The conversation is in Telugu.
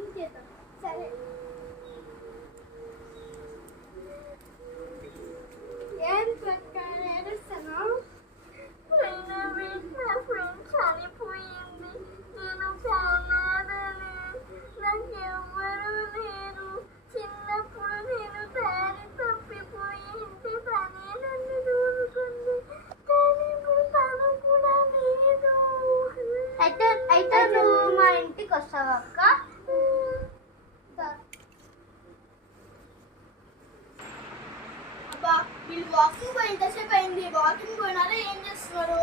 వాకింగ్ చేద్దాం. సరే ఏం ప్రకారం ఏడుస్తాను? నా ఫ్రెండ్ చనిపోయింది. నేను కానాడని నాకు ఎవ్వరూ లేరు. చిన్నప్పుడు నేను దారి తప్పిపోయి ఇంటి తనే నన్ను దూరుకుంది. కానీ ఇప్పుడు తను కూడా లేదు. అయితే నువ్వు మా ఇంటికి వస్తావా అక్క? అబ్బా వీళ్ళు వాకింగ్ పోయి ఎంతసేపు అయింది? వాకింగ్ పోయినారా ఏం చేస్తున్నారు?